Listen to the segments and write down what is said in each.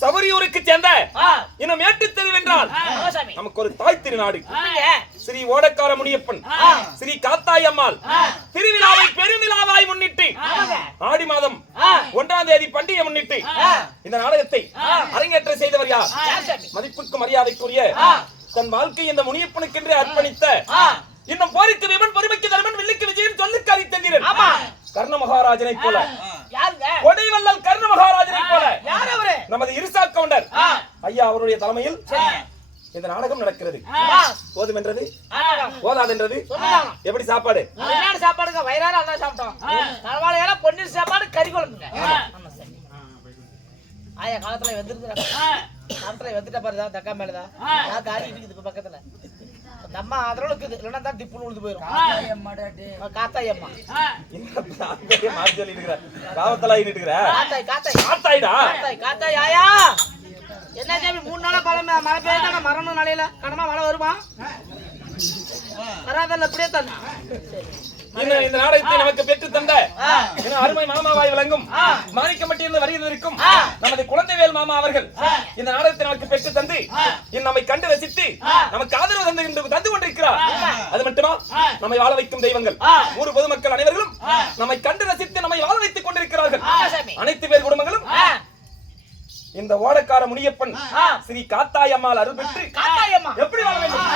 சபரியூருக்கு சேர்ந்த இன்னும் மேட்டு தெருவென்றால் நமக்கு ஒரு தாய் திருநாடு. ஸ்ரீ ஓடக்கார முனியப்பன் ஸ்ரீ காத்தாய் அம்மாள் திருவிழாவை பெருவிழாவாய் முன்னிட்டு ஆடி மாதம் 1ஆம் தேதி பண்டிகை முன்னிட்டு இந்த நாடகத்தை அரங்கேற்ற செய்தவர் யார்? மதிப்புக்கு மரியாதைக்குரிய தன் வாழ்க்கை இந்த முனியப்பனுக்கென்று அர்ப்பணித்த இன்னும் போருக்கு விமன் பொறுமைக்கு தருமன் வில்லுக்கு விஜயன் சொல்லுக்கு அறித்தந்திரன் கர்ண மகாராஜனை போல கொடைவல்லல் கர்ண மகாராஜனை போல நமது இருசா கவுண்டர் ஐயா அவருடைய தலைமையில் இந்த நாடகம் நடக்கிறது. போதும் என்றது போதாதென்றது எப்படி சாப்பாடு? சாப்பாடுங்க வயிறார அதான் சாப்பிட்டோம். பொன்னீர் சாப்பாடு கறி குழம்புங்க. காத்தாய காலத்துல வந்துருக்குறாங்க. காலத்துல வந்துட்ட பாருதான் தக்கா மேலதான் நான் காரி இருக்குது இப்ப பக்கத்துல நம்ம அதோட இருக்குது இல்லைன்னா தான் டிப்புன்னு உழுது போயிடும். காத்தாய் அம்மா மாத்தி சொல்லி இருக்கிற காவத்தலா இருக்கிற காத்தாய் காத்தாய் காத்தாயிடா காத்தாய் காத்தாய் ஆயா என்ன சாமி 3 நாளா மழை பெய்யுதா மரணம் நாளையில கனமா மழை வருமா வராதல்ல அப்படியே தந்தா இந்த நாடகத்தை நமக்கு பெற்று தந்த அருமை மாமாவாய் விளங்கும் மாணிக்கம்பட்டியிலிருந்து வருகிறதற்கும் நமது குழந்தைவேல் மாமா அவர்கள் இந்த நாடகத்தை நமக்கு பெற்று தந்து நம்மை கண்டு ரசித்து நமக்கு ஆதரவு தந்து கொண்டிருக்கிறார். அது மட்டுமா நம்மை வாழ வைக்கும் தெய்வங்கள் ஊர் பொதுமக்கள் அனைவர்களும் நம்மை கண்டு ரசித்து நம்மை வாழ வைத்துக் கொண்டிருக்கிறார்கள். அனைத்து பேர் குடும்பங்களும் இந்த ஓடக்கார முனியப்பன் ஸ்ரீ காத்தாய் அம்மாள் அருள் பெற்று எப்படி வாழ வேண்டும்?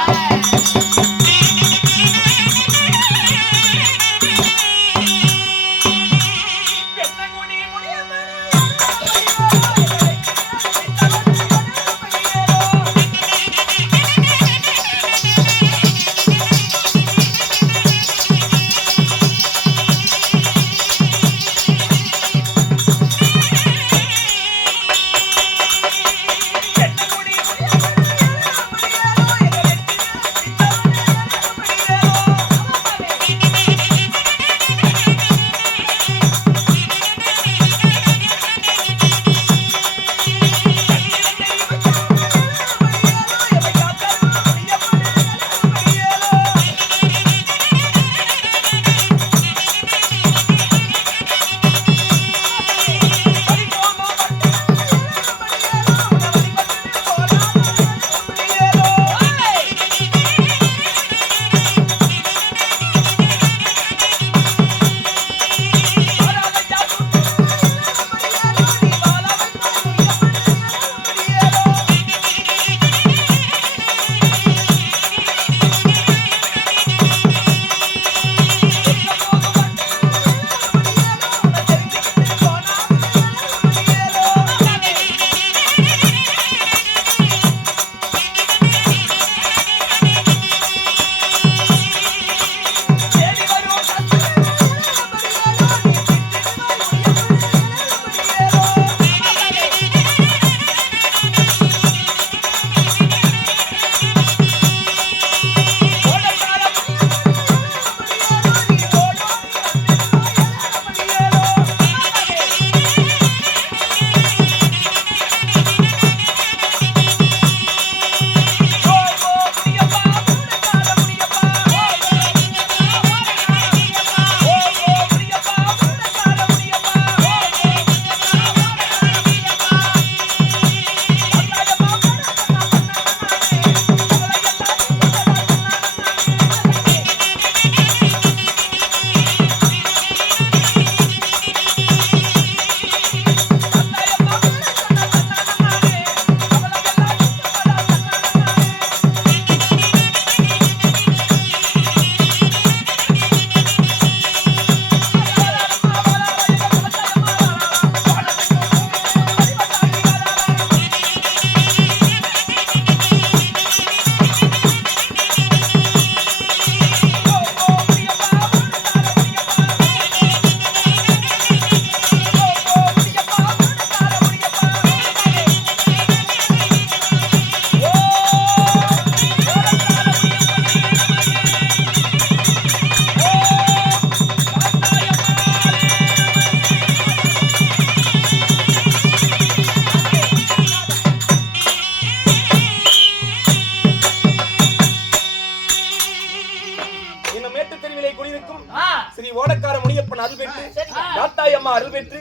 ஸ்ரீ ஓடக்கார முனியப்பன் அருள் பெற்று காத்தாய் அம்மா அருள் பெற்று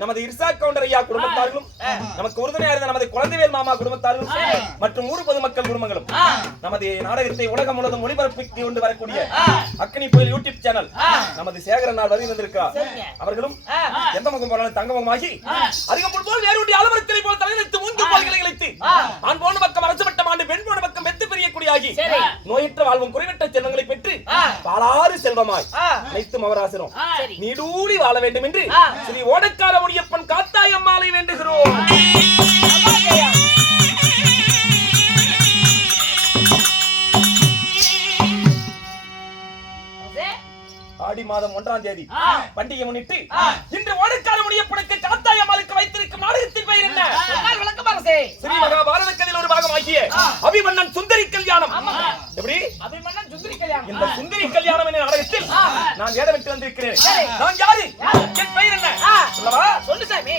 நமது இர்சா கவுண்டர் ஐயா குடும்பத்தார்களும் நமக்கு உறுதுணையா இருந்த நமது குழந்தைவேல் மாமா குடும்பத்தார்களும் மற்றும் ஊர் பொதுமக்கள் குடும்பங்களும் நமது நாடகத்தை உலகம் முழுவதும் ஒளிபரப்பிக் கொண்டு வரக்கூடிய அக்னி கோயில் யூடியூப் சேனல் நமது சேகரன் நாள் வருகை வந்திருக்கிறார். அவர்களும் எந்த முகம் போனாலும் தங்க முகமாகி அதிகம் போல் வேறுடைய அளவரத்திலே போல் தலைநிறுத்து மூன்று பால்களை இழைத்து ஆண் போன பக்கம் அரசுமட்டம் ஆண்டு பெண் போன பக்கம் வெத்து பெரியக்கூடியாகி நோயற்ற வாழ்வும் குறைவற்ற செல்வங்களை பெற்று பாலாறு செல்வமாய் அனைத்தும் அவராசிரும் நீடூடி வாழ வேண்டும் என்று ஸ்ரீ ஓடக்கார முனியப்பன் காத்தாய் அம்மாளை வேண்டுகிறோம். ஆடி மாதம் 1ஆம் தேதி பண்டிகை முன்னிட்டு இன்று ஓடக்கார முனியப்பனுக்கு காத்தாய் அம்மாளுக்கு வைத்திருக்கும் நாடகத்தின் பெயர் என்ன? நான் வேடமிட்டு வந்திருக்கிறேன். நான் யாரு? என் பெயர் என்ன? சொல்லவா? சொல்லு சாமி.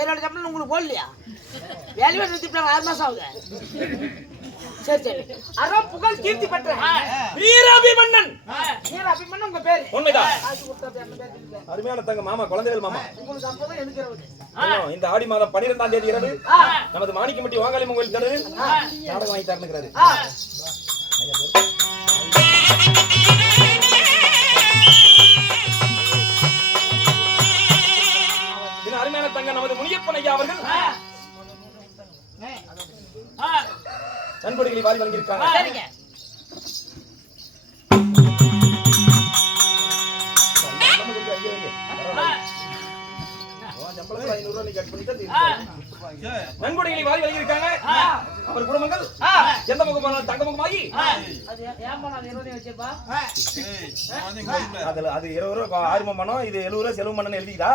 என்னோட சம்பளம் உங்களுக்கு போடலையா? வேலையை நிறுத்திட்டாங்க 6 மாசம் ஆகுது. சரி சரி. அறம் புகழ் கீர்த்தி பெற்ற வீராபிமன்னன். வீராபிமன்னன் உங்க பேரு? உண்மைதான். அருமையான தங்க மாமா, குழந்தைகள் மாமா. உங்களுக்கு சம்பளம் எனக்கு 20. இந்த ஆடி மாதம் 12ஆம் தேதி இரவு நமது மாணிக்கம்பட்டி வாங்காளி கோயில் தெருவில் நாடகம் வாங்கி தரணுங்கிறாரு. அருமையான தங்க நமது முனியப்பன் ஐயா அவர்கள் நன்கொடைகளை வாரி வழங்கியிருக்காங்க. நன்கொடைகளை வாரி வழங்கியிருக்காங்க. அவர் குடும்பங்கள் எந்த முகமான தங்க முகமாகி அது 20 ரூபாய் ஆறுமம் பணம், இது 70 ரூபாய் செலவு பண்ணு எழுதிதா?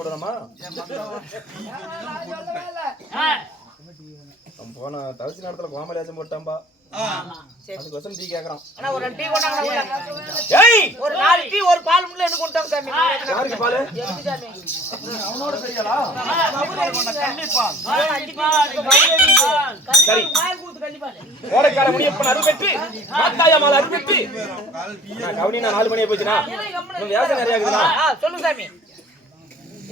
போடணுமா? போன தவிசி நேரத்துல கோமலேசம் போட்டாம்பா. அதுக்கு வசம் டீ கேக்குறான். ஆனா ஒரு டீ கொண்டாங்க உள்ள. ஏய் ஒரு 4 டீ ஒரு பால் முள்ள என்ன கொண்டாங்க சாமி. யாருக்கு பால்? எனக்கு சாமி. அவனோட பெரியலா? கண்டிப்பா. சரி. மால் கூத்து கண்டிப்பா. ஓடக்கார முனியப்பன் அருள் பெற்று காத்தாயம்மாள் அருள் பெற்று நான் கவுனி நான் 4 மணியே போச்சுனா இன்னும் வியாசம் நிறைய இருக்குதுனா சொல்லு சாமி.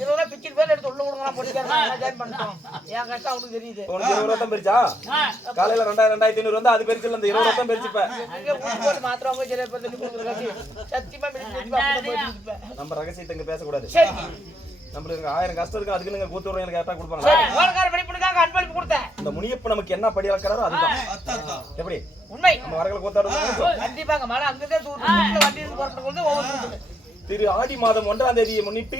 இதோட பிச்சிட் பேர் எடுத்து உள்ள விடுங்கலாம் போட்டுக்கறேன். நான் ஜாயின் பண்ணிட்டோம். என் கஷ்டம் அவனுக்கு தெரியுது. உனக்கு 20 ரூபாய் தான் பெரிச்சா? காலையில 2500 வந்தா அது பெரிச்சல இந்த 20 ரூபாய் தான் பெரிச்சுப்ப. இங்க ஊட்டி போட்டு மாத்திரவங்க சரியா பேர் சொல்லி கொடுக்குறாங்க. சத்தியமா மினிட் போயிட்டு நம்ம ரகசியத்தை இங்க பேச கூடாது. சரி. நம்மளுக்கு 1000 கஷ்டம் இருக்கு. அதுக்கு நீங்க கூத்து வரீங்க கேட்டா கொடுப்பாங்க. சரி. ஓடக்கார படிப்புக்காக அன்பளிப்பு கொடுத்தேன். இந்த முனியப்பன் நமக்கு என்ன படி அளக்கறாரோ அதுதான். எப்படி? உண்மை. நம்ம வரகளை கூத்தாடுறோம். கண்டிப்பாங்க. மழை அங்கதே தூர்ல வண்டி போறதுக்கு வந்து ஒவ்வொரு திரு ஆடி மாதம் 1ஆம் தேதியை முன்னிட்டு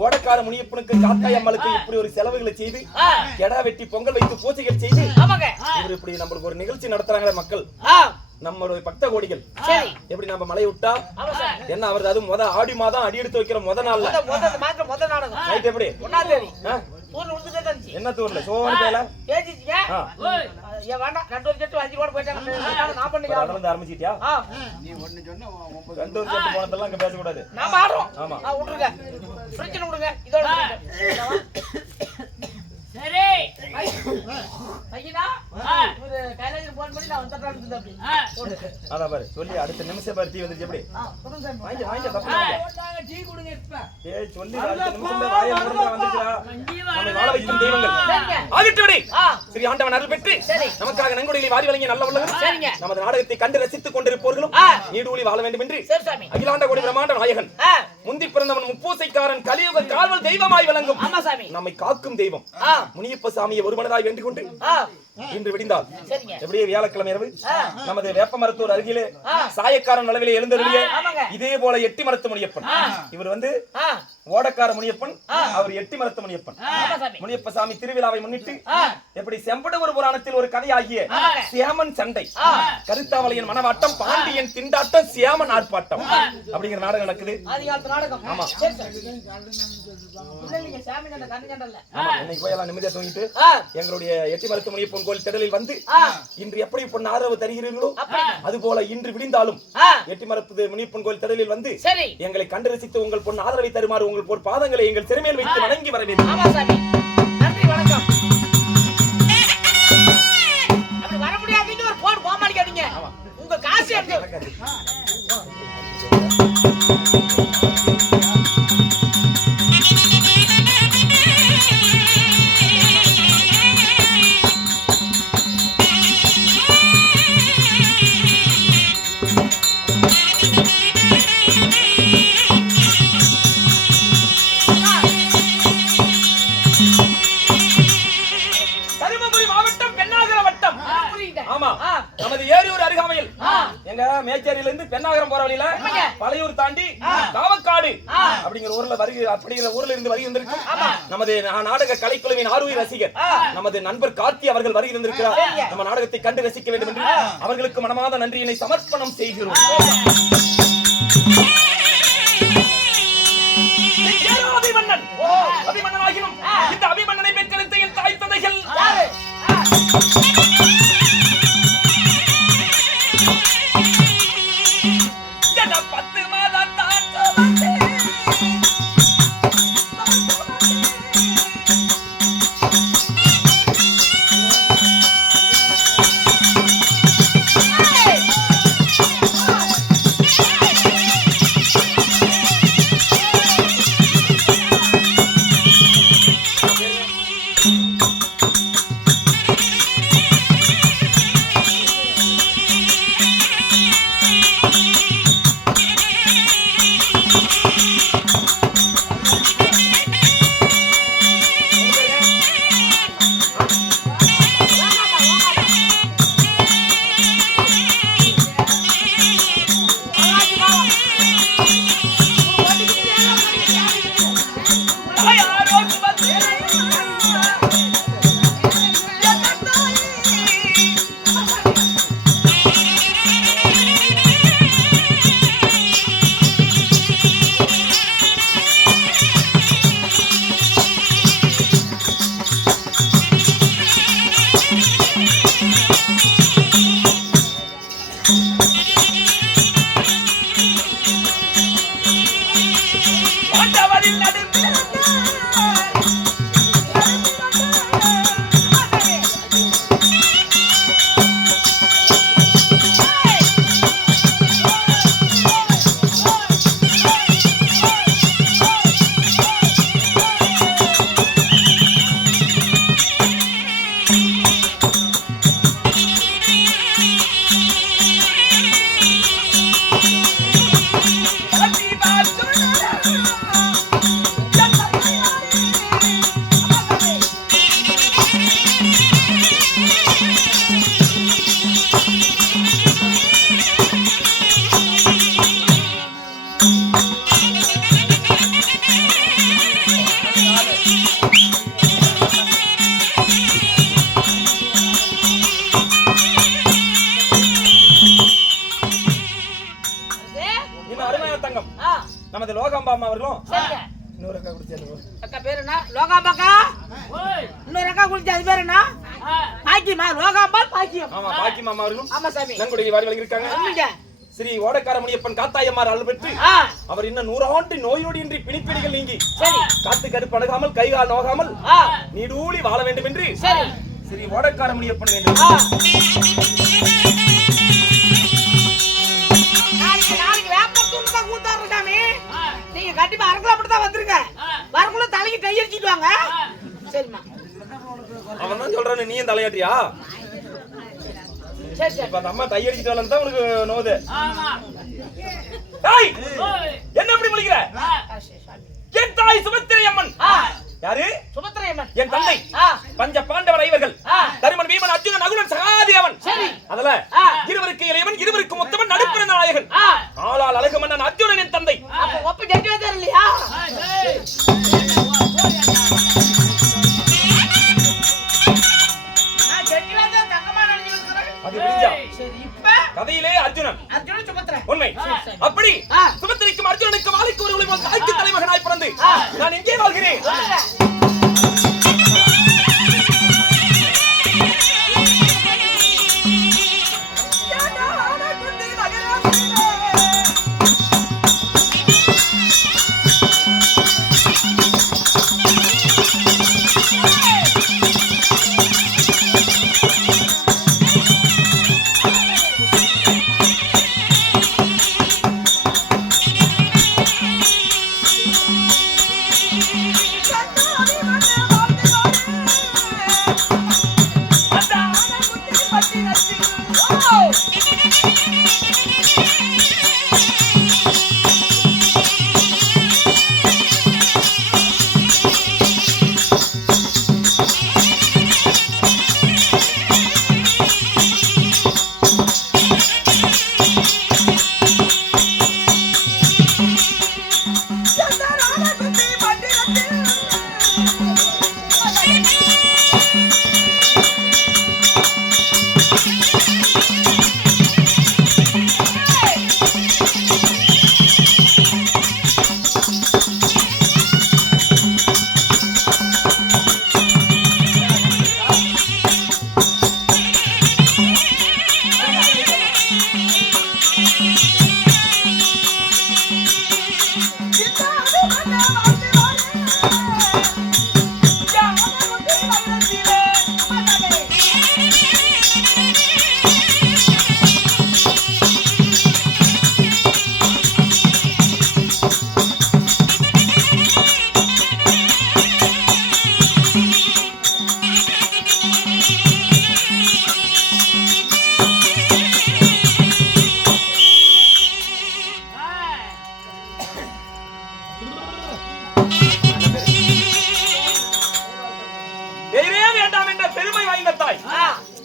ஓடக்கார முனியப்பனுக்கு காத்தாயம்மளுக்கு இப்படி ஒரு செலவுகளை செய்து கெடா வெட்டி பொங்கல் வைத்து பூஜைகள் செய்து ஆமாங்க. இவர் இப்படி நம்மளுக்கு ஒரு நிகழ்ச்சி நடத்துறாங்களே மக்கள் நம்மளுடைய பக்த கோடிகள். சரி. எப்படி நம்ம மலை விட்டா ஆமா சார். என்ன அவரது அது ஆடி மாதம் அடி எடுத்து வைக்கிற முத நாள்ல முத நாடகம் நைட் எப்படி 1ஆம் தேதி ஊர்ல உழுந்துட்டே இருந்துச்சு. என்ன தூர்ல சோவான பேல பேசிச்சீங்க. ஏன் வேண்டாம் 2 ஒரு செட்டு 5 கூட போயிட்டாங்க. நான் பண்ணிக்கலாம். நடந்து ஆரம்பிச்சிட்டியா? நீ ஒண்ணு சொன்ன 2 ஒரு செட்டு போனதெல்லாம் அங்க பேச கூடாது. நாம ஆடுறோம். ஆமா. விட்டுருங்க. பிரச்சனை விடுங்க. இதோட சரி. ஐயா ஒரு கையில போன் பண்ணி நான் வந்துட்டேன் அப்படி. அத பாரு சொல்லி அடுத்த நிமிஷம் பாரு டீ வந்துச்சு எப்படி? கொடுங்க சார். வாங்க தப்பு இல்ல. போட்டாங்க டீ கொடுங்க இப்ப. ஏய் சொல்லி அடுத்த நிமிஷம் தான் வாயை மூடுங்க வந்துச்சுடா. நம்ம வாழ வைக்கும் தெய்வங்கள். சரிங்க. ஆகிட்டடி. ஸ்ரீ ஆண்டவன் அருள் பெற்று நமக்காக நன்கொடைகளை வாரி வழங்கிய நல்ல உள்ளவர்கள். சரிங்க. நமது நாடகத்தை கண்டு ரசித்துக் கொண்டிருப்பவர்களும் நீடூழி வாழ வேண்டும் என்று சரி சாமி. அகிலாண்ட கோடி பிரம்மாண்ட நாயகன் முந்தி பிறந்தவன் முப்பூசைக்காரன் கலியுக காவல் தெய்வமாய் விளங்கும். ஆமா சாமி. நம்மை காக்கும் தெய்வம் முனியப்ப சாமியை ஒரு மனதாய் வேண்டிக் கொண்டு இன்று விடிந்தால் சரிங்க. எப்படியே வியாழக்கிழமை இரவு நமது வேப்பமரத்தூர் அருகிலே சாயக்காரன் அளவிலே எழுந்தருளிய இதே போல எட்டி மரத்து முனியப்பன். இவர் வந்து ஓடக்கார முனியப்பன், அவர் எட்டி மரத்து முனியப்பன். முனியப்ப சாமி திருவிழாவை முன்னிட்டு எப்படி செம்படவர் புராணத்தில் ஒரு கதையாகிய சியாமன் சண்டை, கருத்தாவளையன் மனவாட்டம், பாண்டியன் திண்டாட்டம், சியாமன் ஆர்ப்பாட்டம் அப்படிங்கிற நாடகம் நடக்குது. ஆமா. இன்னைக்கு போய் எல்லாம் நிம்மதியா தூங்கிட்டு எங்களுடைய எட்டி மரத்து முனியப்பன் கோயில் திடலில் வந்து இன்று எப்படி பொண்ணு ஆதரவு தருகிறீர்களோ அது போல இன்று விடிந்தாலும் எட்டி மரத்து முனியப்பன் கோயில் திடலில் வந்து எங்களை கண்டு ரசித்து உங்கள் பொண்ணு ஆதரவை தருமாறு உங்கள் பொன் பாதங்களை எங்கள் சிறுமையில் வைத்து வணங்கி வரவேற்கிறேன். ஆமா சாமி. நன்றி வணக்கம். அப்படி வர முடியாதுன்னு ஒரு போன் கோமாளிக்காதீங்க. உங்க காசு எடுத்து நமது ஏரியூர் அருகாமையில் எங்க மேச்சேரியில இருந்து பெண்ணாகரம் போற வழியில பழையூர் தாண்டி காவக்காடு அப்படிங்கிற ஊர்ல இருந்து வருகை வந்திருக்கு நமது நாடக கலைக்குழுவின் ஆர்வலர் ரசிகர் நமது நண்பர் கார்த்தி அவர்கள் வருகை வந்திருக்கிறார். நம்ம நாடகத்தை கண்டு ரசிக்க வேண்டும் என்று அவர்களுக்கு மனமார்ந்த நன்றியினை சமர்ப்பணம் செய்கிறோம். அபிமன்னன் அபிமன்னனாகினும் இந்த அபிமன்னனை பெற்றெடுத்த என் தாய் தந்தைகள் இன்னும் அருமையான தங்கம் நமது லோகாம்பா அம்மா அவர்களும் இன்னொரு அக்கா குடிச்சாரு. அக்கா பேரு என்ன? லோகாம்பாக்கா. இன்னொரு அக்கா குடிச்சா அது பேரு என்ன? பாக்கியமா. லோகாம்பாள் பாக்கியம். ஆமா பாக்கியம் அம்மா அவர்களும் ஆமா சாமி. நன்கொடை வாரி வழங்கியிருக்காங்க. சொல்லுங்க. ஸ்ரீ ஓடக்கார முனியப்பன் காத்தாயம்மார் அருள் பெற்று அவர் இன்னும் 100 ஆண்டு நோய் நொடியின்றி பிணிப்பீடுகள் நீங்கி சரி காத்து கருப்படகாமல் கைகால் நோகாமல் நீடூழி வாழ வேண்டும் என்று சரி ஸ்ரீ ஓடக்கார முனியப்பன் வேண்டும். நாளைக்கு வேப்பத்தூள் தான் கூத்தாடுற சாமி. நீங்க கண்டிப்பா அரக்குல அப்படி தான் வந்துருங்க. வரக்குள்ள தலைக்கு கையடிச்சிட்டு வாங்க. சரிம்மா. அவன் தான் சொல்றானு நீயும் தலையாட்டியா? சரி சரி. இப்ப அந்த அம்மா கையடிச்சிட்டு வரலாம் தான் உனக்கு நோது. டேய் என்ன இப்படி முழிக்கிற? என் தாய் சுபத்திரை அம்மன். யாரு? சுபத்திரை அம்மன். என் தந்தை பஞ்ச பாண்டவர் ஐவர்கள் தருமன் வீமன் அர்ஜுனன் நகுலன் சகாதேவன். சரி அதுல இருவருக்கு இளையவன் இருவருக்கு மொத்தவன் நடுப்பிறந்த நாயகன் ஆளால் அழகு மன்னன் அர்ஜுனன் என் தந்தை. அப்ப ஒப்ப ஜெட்டி வந்தார் இல்லையா? நான் ஜெட்டி வந்தா தங்கமா நினைச்சிருக்கேன். அது விரிஞ்சா சரி இப்ப கதையிலே அர்ஜுனன் சுபத்திரை உண்மை. அப்படி சுபத்திரைக்கும் அர்ஜுனனுக்கும் மாலைக்கு ஒரு ஒளி தாய்க்கு தலைமகனாய் பிறந்து நான் எங்கே வாழ்கிறேன்?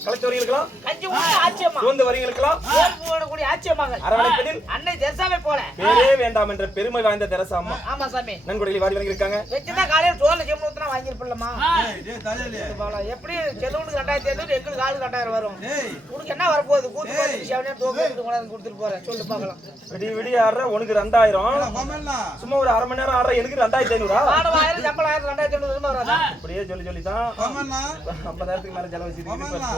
கலைச்சோரிகளுக்கெல்லாம் கஞ்சி ஊத்தி ஆச்சியம்மா சுவந்து வரிகளுக்கெல்லாம் வேர்ப்பு ஓடக்கூடிய ஆச்சியம்மாங்க அரவணைப்பதில் அன்னை தெரசாவை போல பேரே வேண்டாம் என்ற பெருமை வாய்ந்த தெரசா அம்மா ஆமா சாமி நன்கொடையில் வாரி வாங்கியிருக்காங்க. வச்சுதான் காலையில சோறுல ஜெம் ஊத்துனா வாங்கிருப்பலமா டேய் எப்படி செலவுக்கு 2500 எங்களுக்கு காலுக்கு 2000 வரும். உனக்கு என்ன வரப்போகுது? கூத்து பார்த்து செவனே தோக்கு கொடுத்துட்டு போறேன் சொல்லு பாக்கலாம். விடிய விடிய ஆடுற உனக்கு 2000 சும்மா ஒரு அரை மணி நேரம் ஆடுற எனக்கு 2500 வாடகை 1000 சம்பளம் 2500 வராதா? அப்படியே சொல்லி தான் 50,000க்கு மேல செலவு வச்சு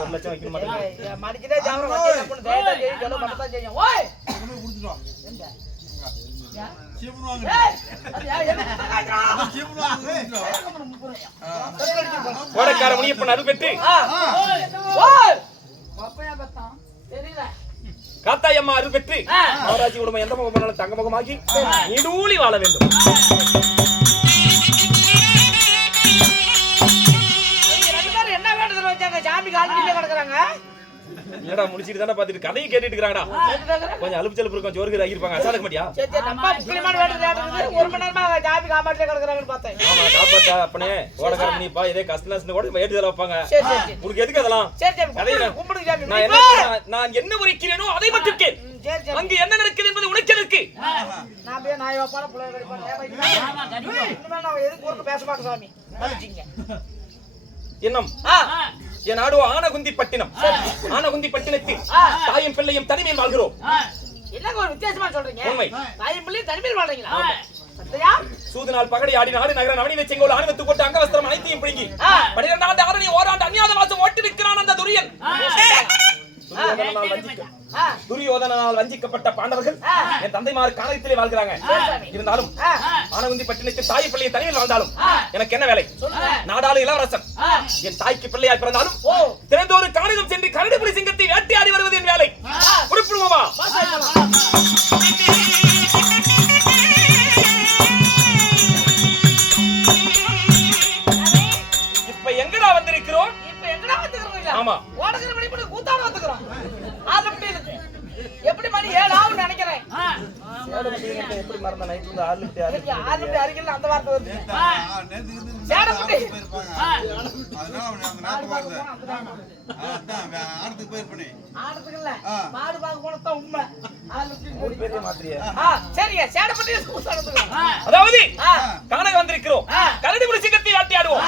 1 லட்சம் வைக்க மாட்டேன். மடிக்கிட்டே ஜாமரம் வச்சு அப்படி தயதா செய்ய சொல்ல மட்டும் தான் செய்யும். ஓய் கோடைக்கார முனியப்பன் அருள் பெற்று காத்தாயம்மா அருள் பெற்று அவராட்சி குடும்பம் எந்த முகம் பண்ணாலும் தங்க முகமாகி நீடூழி வாழ வேண்டும். என்ன வேண்டுதல் வச்சாங்க? சாமி காலடியில கிடக்குறாங்க. இல்லடா முடிச்சிட்டு தானே பாத்துட்டு கதையை கேட்டுட்டு இருக்காங்கடா. கொஞ்சம் அலுப்பு செலுப்பு இருக்கும், ஜோருக்கு ஆகிருப்பாங்க. அசாடுக்க மாட்டியா? சரி சரி, நம்ம முக்கியமான வேலை இருக்குது. 1 மணி நேரமா ஜாபி காமாட்டிலே கிடக்குறாங்கன்னு பார்த்தேன். ஆமா காப்பாத்தா அப்பனே ஓடக்கார நீப்பா இதே கஸ்டமர்ஸ்னு கூட ஏட்டுதல வைப்பாங்க. சரி சரி சரி. உங்களுக்கு எதுக்கு அதெல்லாம்? சரி சரி, கதையில கும்பிடுங்க ஜாபி. நான் என்ன உரைக்கிறேனோ அதை மட்டும் கேள். சரி சரி. அங்க என்ன நடக்குது என்பது உனக்கு எதற்கு? நான் போய் நாய் வைப்பான புள்ள கடிப்பான. ஆமா கடிப்பா. இனிமே நான் எதுக்கு ஒருக்கு பேச மாட்டேன் சாமி. வந்துட்டீங்க. என்னம் என் நாடு ஆனகுந்தி பட்டினம். ஆனகுந்தி பட்டினத்தில் தாயும் பிள்ளையும் தனிமையில் வாழ்கிறோம். என்னங்க ஒரு வித்தியாசமா சொல்றீங்க? உண்மை. தாயும் பிள்ளையும் தனிமையில் வாழ்றீங்களா? சத்தையா? சூதுநாள் பகடை ஆடி நாடு நகர நவனி செங்கோல் ஆணிவத்து போட்டு அங்கவஸ்திரம் அனைத்தையும் பிடுங்கி 12 ஆண்டு ஆரணி ஓராண்டு அந்நியாத வாசம் ஓட்டி நிற்கிறான் அந்த துரியன். துரியோதனால் வஞ்சிக்கப்பட்ட பாண்டவர்கள் என் தந்தைமார் காலத்திலே வாழ்கிறாங்க. இருந்தாலும் ஆனகுந்தி பட்டினத்தில் தாய் பிள்ளையை தனியில் வாழ்ந்தாலும் எனக்கு என்ன வேலை? நாடாளு இளவரசன் என் தாய்க்கு பிள்ளையாய் பிறந்தாலும் திறந்தோரு காணிகம் சென்று கரடுபுலி சிங்கத்தை வேட்டையாடி வருவது என் வேலை. குறிப்பிடுவோமா? இப்ப எங்கடா வந்திருக்கிறோம்? ஆமா ஓடகிற மணி பண்ணி கூத்தாட வந்துக்கிறோம். எப்படி மணி 7 ஆகும் நினைக்கிறேன். எப்படி மறந்த நைட் வந்து 6 அருகில் அந்த வார்த்தை வருது. சேடப்பட்டி ஆடுறதுக்கு இல்ல மாடு பார்க்க போனதான் உண்மை. சரிங்க, சேடப்பட்டி கூத்தாட வந்துக்கிறோம். அதாவது காண வந்திருக்கிறோம். கரடுபுலி சிங்கத்தை வேட்டையாடுவோம்.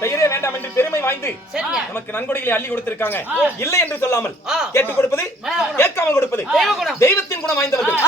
பெயரே வேண்டாம் என்று பெருமை வாய்ந்து நமக்கு நன்கொடைகளை அள்ளி கொடுத்திருக்காங்க. இல்லை என்று சொல்லாமல் கேட்டுக் கொடுப்பது, கேட்காமல் கொடுப்பது தெய்வத்தின் குணம் வாய்ந்தவர்கள்.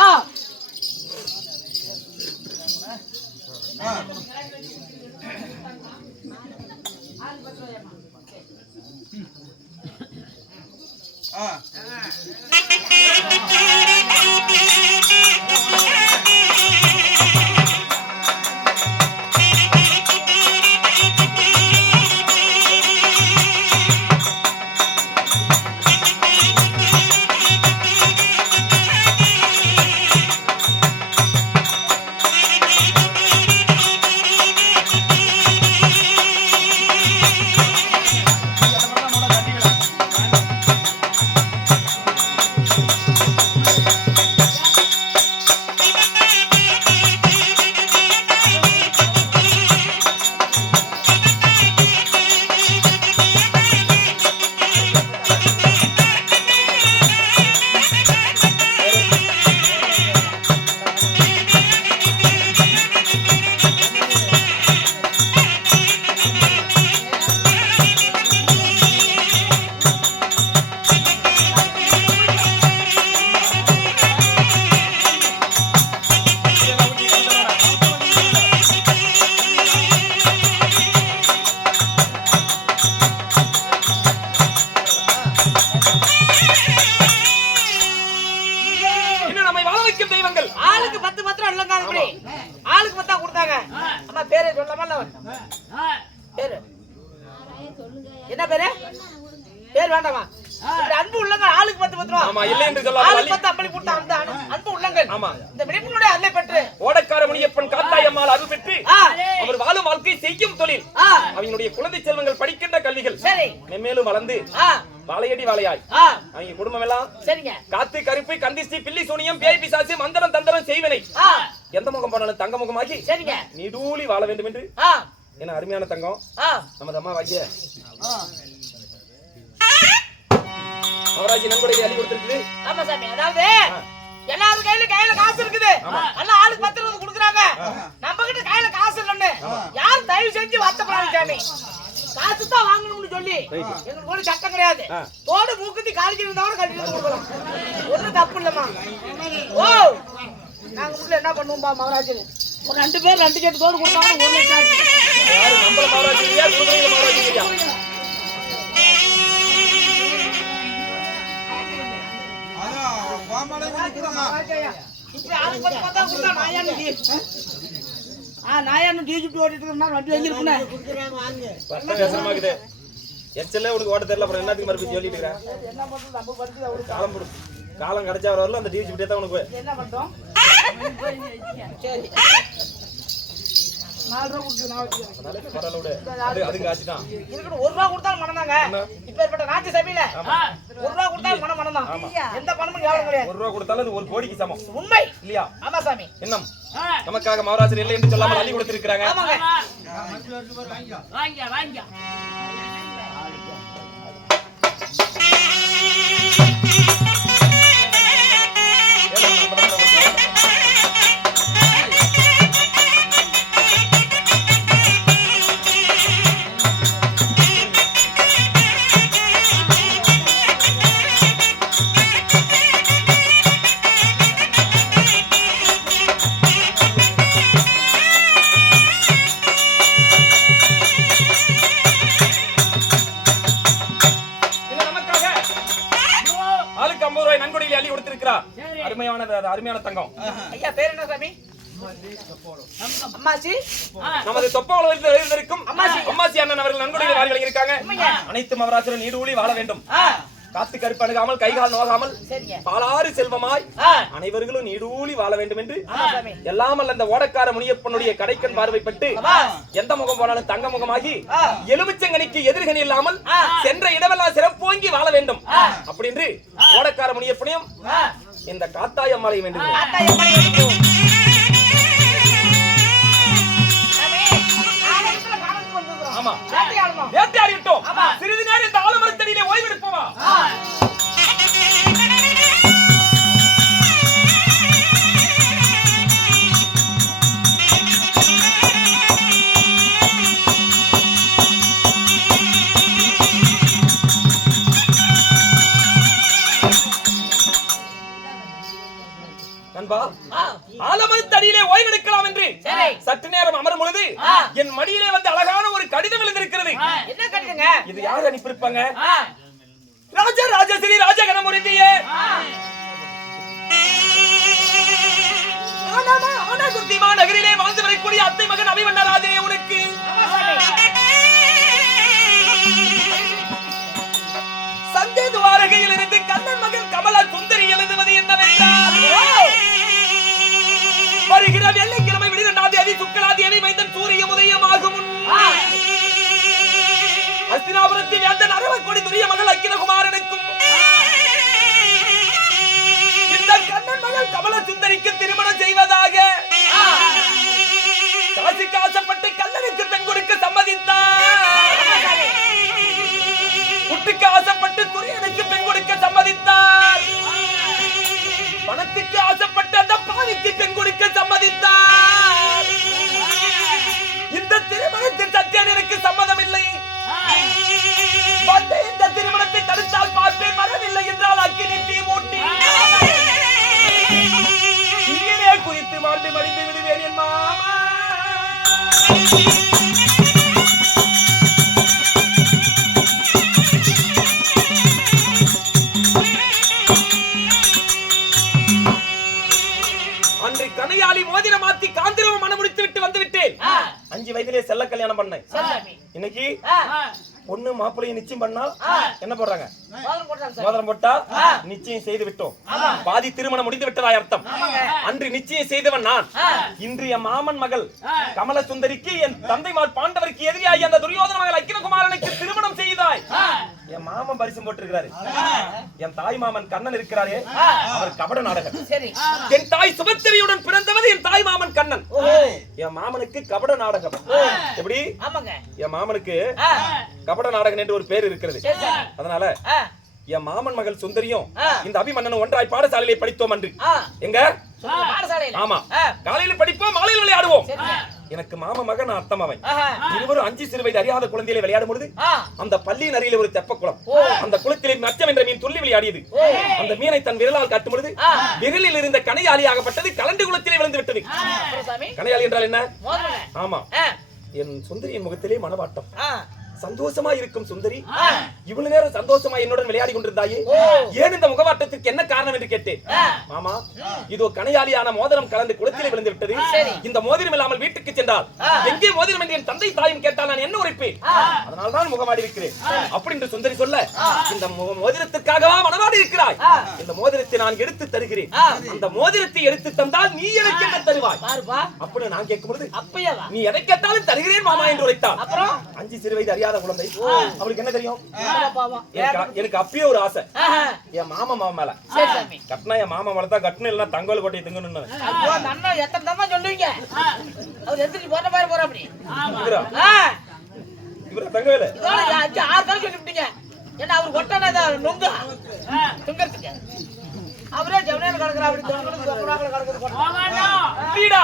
என்ன பேரு? பேர் வேண்டாமா? அன்பு உள்ளங்கள் ஆளுக்கு 10 ரூபாய். ஆமா, இல்லை என்று சொல்லாமல் ஆளுக்கு 10 அம்பளி கொடுத்த அந்த அன்பு உள்ளங்கள். ஆமா. இந்த விழிப்புணர்வை அருளை பெற்று ஓடக்கார முனியப்பன் காத்தாய் அம்மாள் அருள் பெற்று அவர் வாழும் வாழ்க்கை செய்யும் தொழில் அவங்களுடைய குழந்தை செல்வங்கள் படிக்கின்ற கல்விகள் சரி மென்மேலும் வளர்ந்து வாழையடி வாழையாய் அவங்க குடும்பம் எல்லாம் சரிங்க காத்து கருப்பு கந்திஷ்டி பில்லி சூனியம் பேய் பிசாசு மந்திரம் தந்திரம் செய்வனை எந்த முகம் போனாலும் தங்க முகமாகி சரிங்க நீடூழி வாழ வேண்டும் என்று என்ன அருமையான தங்கம் நமது அம்மா வாக்கிய அவராஜி நன்கொடை அள்ளி கொடுத்திருக்குது. ஆமா சாமி, அதாவது எல்லாரும் கையில காசு இருக்குது. எல்லாம் ஆளுக்கு 10 ரூபாய் கொடுக்குறாங்க. நம்ம கிட்ட கையில காசு இல்லன்னு யாரும் தயவு செஞ்சு வருத்தப்படாதீங்க சாமி. காசு தான் வாங்கணும்னு சொல்லி எங்களுக்கு ஒரு சட்டம் கிடையாது. தோடு மூக்குத்தி காலிக்கு இருந்தாலும் கட்டி கொடுக்கலாம். ஒன்றும் தப்பு இல்லம்மா. ஓ நாங்க வீட்டுல என்ன பண்ணுவோம்பா மகராஜன் ஒரு 2 பேர் 2 கேட்டு தோடு கொடுத்தாங்க 1 லட்சம் ஆச்சு. யாரு நம்மள மகாராஜியா குருகுல மகாராஜியா அதான் வாமாலை கொடுங்க. மகராஜையா, இப்படி ஆளுக்கு 10 10 கொடுத்தா நாயான்னு டிஜிபி ஓட்டிட்டு இருந்தா வண்டி எங்க இருக்குனே பத்த வேசமாக்குது எச்சல்ல உனக்கு ஓட்ட தெரியல அப்புறம் என்னத்துக்கு மறுபடியும் சொல்லிட்டு இருக்கற என்ன பண்றது நம்ம படிச்சு அவரு காலம் போடு காலம் கிடைச்சா வரல அந்த டிஜி விட்டே தான் உனக்கு என்ன பண்றோம் சரி 4 ரூபாய் கொடுத்து நான் வச்சுக்கிறேன் அதனால பரவாயில்ல விடு அதுக்கு ஆச்சுதான் இருக்கட்டும் 1 ரூபாய் கொடுத்தாலும் மனதாங்க இப்ப ஏற்பட்ட ராஜ்ய சபையில 1 ரூபாய் கொடுத்தாலும் மனம் தான் எந்த பணமும் கேவலம் கிடையாது 1 ரூபாய் கொடுத்தாலும் அது 1 கோடிக்கு சமம் உண்மை இல்லையா ஆமா சாமி என்னம் நமக்காக மகாராஜர் இல்லை என்று சொல்லாமல் அள்ளி கொடுத்திருக்காங்க ஆமாங்க வாங்க அருமையான தங்கம் ஐயா பேர் என்ன சாமி அம்மாசி நமது தொப்பவளவில் எழுந்திருக்கும் அம்மாசி அண்ணன் அவர்கள் நன்கொடையில் வாரி வழங்கியிருக்காங்க அனைத்து மகராஜரும் நீடூழி வாழ வேண்டும் காத்து கருப்பு அணுகாமல் கைகால் நோகாமல் பாலாறு செல்வமாய் அனைவர்களும் நீடூழி வாழ வேண்டும் என்று எல்லாம் அல்ல அந்த ஓடக்கார முனியப்பனுடைய கடைக்கண் பார்வைப்பட்டு எந்த முகம் போனாலும் தங்க முகமாகி எலுமிச்சங்கனிக்கு எதிர்கனி இல்லாமல் சென்ற இடமெல்லாம் சிறப்போங்கி வாழ வேண்டும் அப்படி என்று ஓடக்கார முனியப்பனையும் இந்த காத்தாயம்மாளை வேண்டும் ஆமா வேட்டையாடிட்டோம் சிறிது நேரம் இந்த ஆலமரத்தடியிலே ஓய்வெடுப்போமா ஆலமரத்தடியிலே ஓய்வெடுக்கலாம் என்று சற்று நேரம் அமரும் பொழுது என் மடியிலே வந்து அழகான ஒரு கடிதம் எழுந்திருக்கிறது. என்ன கடிதங்க? இது யார் அனுப்பியிருப்பாங்க? ராஜஸ்ரீ ராஜகணமுரிந்தியே குத்திமா நகரிலே வாழ்ந்து வரக்கூடிய அத்தை மகன் அபிமன்னராஜே உனக்கு சந்தை துவாரகையில் இருந்து கண்ணன் மகன் கமலா சுந்தரி எழுதுவது என்னவென்றால் வருகிற வெள்ளிக்கிழமை விடுகின்றாம் தேதி சுக்கலாதேவி மைந்தன் சூரிய உதயமாகும் அஸ்தினாபுரத்தில் வேந்தன் அரவக்கொடி துரிய மகள் அக்கிரகுமாரனுக்கும் இந்த கண்ணன் மகள் கமல சுந்தரிக்கு திருமணம் செய்வதாக காசுக்கு ஆசைப்பட்டு கல்லனுக்கு பெண் கொடுக்க சம்மதித்தார். புட்டுக்கு ஆசைப்பட்டு துரியனுக்கு பெண் கொடுக்க சம்மதித்தார். பணத்துக்கு ஆசைப்பட்டு அந்த பாவிக்கு பெண் கொடுக்க சம்மதித்தார். இந்த திருமணத்தின் சத்தியம் எனக்கு சம்மதம் இல்லை. இந்த திருமணத்தை தடுத்தால் பார்ப்பேன், வரவில்லை என்றால் அக்கினி தீ மூட்டி இங்கே குறித்து மாண்டு மடிந்து விடுவேன் என் மாமா. அன்று கனையாளி மோதிர மாத்தி காந்திரவ மனம் முடித்து விட்டு வந்து விட்டேன். 5 வயதிலே செல்ல கல்யாணம் பண்ணேன். இன்னைக்கு பொண்ணு மாப்பிள்ளையை நிச்சயம் பண்ணா என்ன போடுறாங்க? மோதிரம் போட்டா நிச்சயம் செய்து விட்டோம். பாதி திருமணம் முடிந்து விட்டதாய் அர்த்தம். அன்று நிச்சயம் செய்தவன் நான். இன்று என் மாமன் மகள் கமல சுந்தரிக்கு என் தந்தைமார் பாண்டவருக்கு எதிரியாகி அந்த துரியோதன மகள் அக்கிரகுமாரனுக்கு திருமணம் செய்தாய். என் மாமன் பரிசம் போட்டிருக்கிறாரு. என் தாய் மாமன் கண்ணன் இருக்கிறாரே, அவர் கபட நாடகர். என் தாய் சுபத்திரியுடன் பிறந்தவர் என் தாய் மாமன் கண்ணன். என் மாமனுக்கு கபட நாடகம். எப்படி? என் மாமனுக்கு கபட நாடகம் என்று ஒரு பேர் இருக்கிறது. அதனால என் மாமன் மகள் சுந்தரியும் இந்த அபிமன்னனும் ஒன்றாய் பாடசாலையிலே படித்தோம். அன்று எங்க? ஆமா, காலையில படிப்போம், மாலையில் விளையாடுவோம். எனக்கு மாமா மகன் நான் அத்தை மகன் ஆஹா. இருவரும் 5 சிறு வயது அறியாத குழந்தையில விளையாடும் பொழுது ஆ. அந்த பள்ளியின் அருகிலே ஒரு தெப்ப குளம் அந்த குளத்திலே மச்சம் என்ற மீன் துள்ளி விளையாடியது அந்த மீனை தன் விரலால் காட்டும் பொழுது விரலில் இருந்த கணையாளி ஆகப்பட்டது கலண்டு குளத்திலே விழுந்து விட்டது அப்புறம் சாமி கணையாளி என்றால் என்ன மோதிரங்க. ஆமா ஆ. என் சுந்தரியின் முகத்திலே மனவாட்டம் ஆ. சந்தோஷமா இருக்கும் சுந்தரி இவ்வளவு நேரம் சந்தோஷமா என்னுடன் விளையாடி கொண்டிருந்தாயே ஏன் இந்த முகவாட்டத்திற்கு என்ன காரணம் என்று கேட்டேன் மாமா இதோ கணையாளியான மோதிரம் கலந்து குளத்திலே விழுந்து விட்டது இந்த மோதிரம் இல்லாமல் வீட்டுக்கு சென்றால் எங்கே மோதிரம் என்று என் தந்தை தாயும் கேட்டால் நான் என்ன உரைப்பேன் அதனால்தான் முகமாடி இருக்கிறேன் அப்படி என்று சுந்தரி சொல்ல இந்த மோதிரத்திற்காகவா மனவாடி இருக்கிறாய் இந்த மோதிரத்தை நான் எடுத்து தருகிறேன் அந்த மோதிரத்தை எடுத்து தந்தால் நீ எனக்கு என்ன தருவாய் பாருப்பா அப்படி நான் கேட்கும் பொழுது அப்பையவா நீ எதை கேட்டாலும் தருகிறேன் மாமா என்று உரைத்தாள் அப்புறம் 5 சிறு வயது அறியாத குழந்தை அவளுக்கு என்ன தெரியும் பாவம். எனக்கு அப்பயே ஒரு ஆசை ஆஹா. என் மாமா மேல சரி சாமி. கட்டினா என் மாமா மேல தான் கட்டணும் இல்லைன்னா தங்கோல் கோட்டையை திங்கணும்னு ஐயோ, அந்த அண்ணா எத்தனை தடவை சொல்லுவீங்க அவர் எந்திரிச்சு போற மாதிரி போற அப்படி இவரா இவரா தங்கவேலு இதோட 5-6 தடவை சொல்லிவிட்டீங்க என்ன அவர் கொட்டான நொங்க துங்கறதுக்கு அவரே ஜவுனேல கடக்குறா அப்படி தொங்குறாங்க கடக்குது வீடா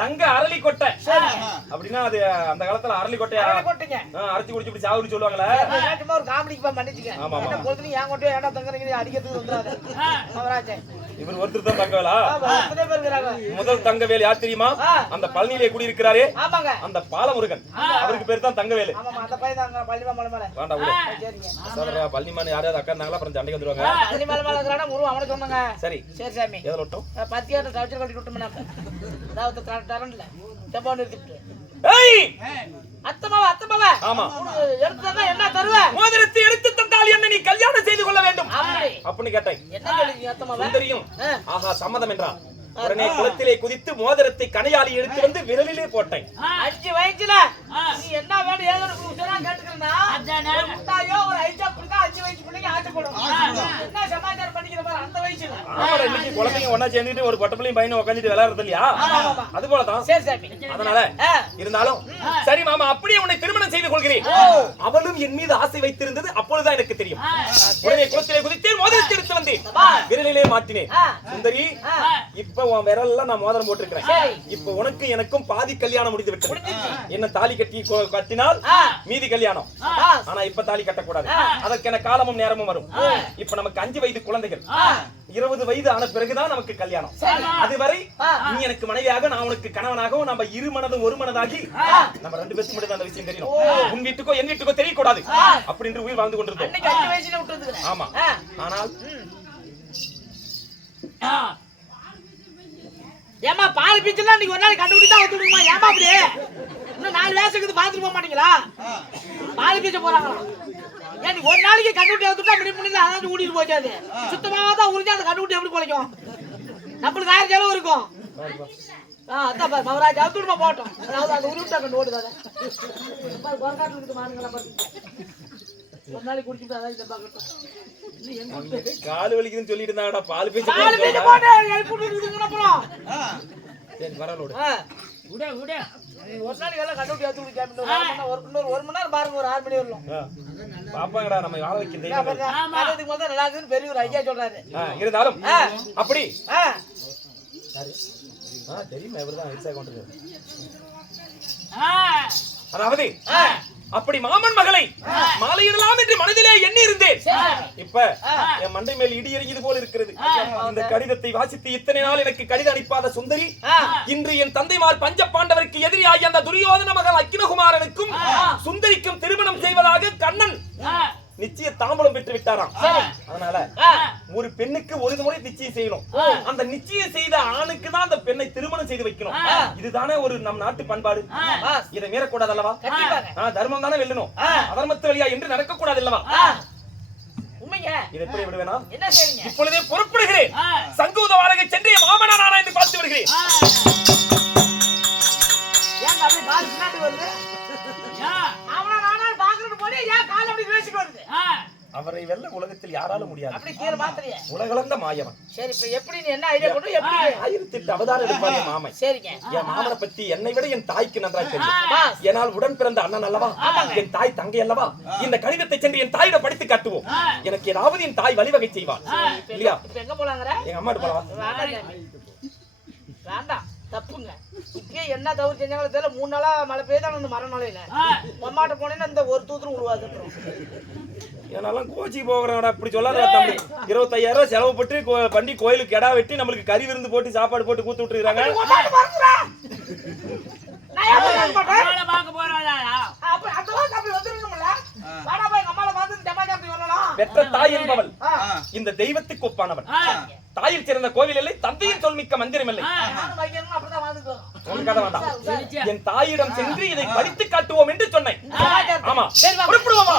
தங்க அரளி கொட்டை அப்படின்னா அது அந்த காலத்துல அரளி கொட்டையா கொட்டீங்க அரைச்சு குடிச்சு இப்படி சாவுன்னு சொல்லுவாங்களே சும்மா ஒரு காமெடிக்கு மன்னிச்சுங்க ஆமா என்ன பொழுது ஏன் கொண்டு ஏன்டா தங்குறீங்க அடிக்கிறதுக்கு வந்துறாரு அவராச்சே இவர் ஒருத்தர் தான் தங்கவேலா எத்தனை பேர் இருக்காங்க முதல் தங்கவேல் யார் தெரியுமா அந்த பழனியிலே குடி இருக்கிறாரே ஆமாங்க அந்த பாலமுருகன் அவருக்கு பேர் தான் தங்கவேலு ஆமாமா அந்த பையன் தாங்க பள்ளிமா மலை மேல வேண்டாம் விடு சரிங்க சார் பழனிமான் யாராவது அக்கா இருந்தாங்களா அப்புறம் சண்டைக்கு வந்துருவாங்க பள்ளி மேல மேல இருக்கறானே முரு அவன சொன்னாங்க சரி சரி சாமி எதுல விட்டோம் பத்தியாட்ட கவுச்சர் கட்டி விட்டோம் நம்ம அதாவது தரண்டல டப்பா நிறுத்திட்டு ஏய் அத்தமாவா ஆமா எடுத்தா என்ன தருவ மோதிரத்தை எடுத்து தந்தால் என்ன நீ கல்யாணம் செய்து கொள்ள வேண்டும் அப்படி அப்படி கேட்டேன் என்ன சொல்றீங்க அத்தமாவா சுந்தரியும் ஆஹா சம்மதம் என்றான் உடனே குளத்திலே குதித்து மோதிரத்தை கணையாளி எடுத்து வந்து விரலிலே போட்டேன் 5 வயசுல நீ என்ன வேணும் ஏதோ உசரா கேட்டுக்கறனா ஒரு முட்டாயோ ஒரு ஐச்சா குடுத்தா 5 வயசு பிள்ளைங்க ஆசைப்படும் என்ன சமாச்சாரம் பண்ணிக்கிற பாரு அந்த வயசுல ஆமாடா இன்னைக்கு குழந்தைங்க ஒண்ணா சேர்ந்துட்டு ஒரு பொட்டப்பளையும் பையனும் உட்கார்ந்துட்டு விளையாடுறது இல்லையா அது போல தான் சரி சாமி அதனால இருந்தாலும் சரி மாமா அப்படியே உன்னை திருமணம் செய்து கொள்கிறேன் அவளும் என் மீது ஆசை வைத்திருந்தது அப்பொழுதுதான் எனக்கு தெரியும் உடனே குளத்திலே குதித்தேன் மோதிரத்தை எடுத்து வந்தேன் விரலிலே மாட்டினேன் சுந்தரி இப்ப உன் விரல்ல நான் மோதிரம் போட்டிருக்கிறேன் இப்ப உனக்கு எனக்கும் பாதி கல்யாணம் முடிந்து விட்டது என்ன தாலி கட்டினால் மீதி கல்யாணம் ஆனா இப்ப தாலி கட்டக்கூடாது அதற்கென காலமும் நேரமும் வரும் இப்ப நமக்கு 5 வயது குழந்தைகள் 20 வயது ஆன பிறகுதான் நமக்கு கல்யாணம் அதுவரை நீ எனக்கு மனைவியாக நான் உனக்கு கணவனாகவும் நம்ம இரு மனதும் ஒரு மனதாகி நம்ம 2 பேருக்கு மட்டும் அந்த விஷயம் தெரியணும் உன் வீட்டுக்கோ என் வீட்டுக்கோ தெரியக்கூடாது அப்படின்னு உயிர் வாழ்ந்து கொண்டிருந்தோம் 5 வயசுல விட்டுறது ஆமா ஆனால் ஏமா பால் பீச்செல்லாம் நீங்க ஒரு நாள் கண்டுபிடி தான் வந்துடுமா ஏமா அப்படி இன்னும் 4 வயசுக்கு பாத்துட்டு போக மாட்டீங்களா பால் பீச்ச போறாங்களா ஏன் ஒரு நாளைக்கு கண்டுபிடி வந்துட்டா முடியல அதான் ஊடிட்டு போச்சாது சுத்தமா தான் உறிஞ்சு அந்த கண்டுபிடி எப்படி குலைக்கும் நம்மளுக்கு 1000 செலவு இருக்கும் அதான் பாரு மவராஜ் அவுத்துடுமா போட்டோம் அதாவது அந்த உருவிட்டா கண்டு ஓடுது அதை பொறக்காட்டு இருக்கு மானுங்களா பாருங்க ஒரு நாளைக்கு குடிச்சுட்டு அதான் இதை பார்க்கட்டும் கால் வலிக்குதுன்னு சொல்லிட்டு இருந்தாங்கடா பால் பீச்ச போட்டு எழுப்பிட்டு இருக்குதுங்க அப்புறம் சரி வரலோடு ஒரு நாளைக்கு எல்லாம் கண்டுபிடி எடுத்து குடிக்காம ஒரு மணி நேரம் பாருங்க ஒரு 6 மணி வரலாம் பாப்பாங்கடா நம்ம வாழ வைக்கிறது அதுக்கு முதல்ல நல்லா இருக்குன்னு பெரிய ஒரு ஐயா சொல்றாரு இருந்தாலும் அப்படி தெரியுமா இவர்தான் ஐசா கொண்டு அதாவது அப்படி மாமன் மகளை மாலையிடலாம் என்று மனதிலே எண்ணி இருந்தேன் இப்ப என் மண்டை மேல் இடி எறியது போல இருக்கிறது இந்த கடிதத்தை வாசித்து இத்தனை நாள் எனக்கு கடிதம் அனுப்பாத சுந்தரி இன்று என் தந்தைமார் பஞ்ச பாண்டவருக்கு எதிரியாகி அந்த துரியோதன மகள் அக்கினகுமாரனுக்கும் சுந்தரிக்கும் திருமணம் செய்வதாக கண்ணன் நிச்சய தாம்பலம் பெற்று விட்டாராம் அதனால ஒரு பெண்ணுக்கு ஒரு முறை நிச்சயம் செய்யணும் அந்த நிச்சயம் செய்த ஆணுக்கு தான் அந்த பெண்ணை திருமணம் செய்து வைக்கணும் இதுதானே ஒரு நம் நாட்டு பண்பாடு இதை மீறக்கூடாது அல்லவா தர்மம் தானே வெல்லணும் அதர்மத்து வழியா என்று நடக்கக்கூடாது அல்லவா இதை எப்படி விடுவேனா இப்பொழுதே புறப்படுகிறேன் சங்கூத வாரகை சென்று மாமனா நானா என்று பார்த்து வருகிறேன் அவரை வெல்ல உலகத்தில் யாராலும் முடியாது உலகளந்த மாயவன் சரி இப்ப எப்படி நீ என்ன ஐடியா கொண்டு எப்படி 1008 அவதாரம் எடுப்பாரு மாமன் சரிங்க என் மாமனை பத்தி என்னை விட என் தாய்க்கு நன்றாய் தெரியும் என்னால் உடன் பிறந்த அண்ணன் அல்லவா என் தாய் தங்கை அல்லவா இந்த கடிதத்தை சென்று என் தாயிடம் படித்து காட்டுவோம் எனக்கு ஏதாவது என் தாய் வழிவகை செய்வார் இல்லையா இப்ப எங்க போலாங்கற எங்க அம்மாட்ட போலாம் வேண்டாம் தப்புங்க. இப்பயே என்ன தவறு செஞ்சாங்களோ தெரியல. 3 நாளா மழை பெய்தான் அந்த மர நாளையில அம்மாட்ட போனேன்னா இந்த ஒரு தூத்துரும் உருவாது. என்னாலும் கோச்சி போகிறோம்டா இப்படி சொல்லாத தம்பி. 25,000 ரூபாய் செலவு போட்டு பண்டி கோயிலுக்கு கெடா வெட்டி நம்மளுக்கு கறி விருந்து போட்டு சாப்பாடு போட்டு கூத்து விட்டுருக்காங்க. நான் ஏன் போய் மாட்டேன்? அவளை பார்க்க போறாளா? அப்ப அதெல்லாம் தப்பி வந்துடணும்ல. வாடா போய் எங்க அம்மாவை பார்த்து ஜமாஜா அப்படி வரலாம். பெற்ற தாய் என்பவள் ஆ. இந்த தெய்வத்துக்கு ஒப்பானவள். ஆ. தாயில் சிறந்த கோவில் இல்லை, தந்தையின் சொல் மிக்க மந்திரம் இல்லை. நானும் வைக்கணும் அப்படிதான் வாழ்ந்துட்டோம். உனக்கு கதை வேண்டாம். சிரிச்சா. என் தாயிடம் சென்று இதை படித்து காட்டுவோம் என்று சொன்னேன். ஜமாஜா. ஆமா, சரி வாங்க. புறப்படுவோமா?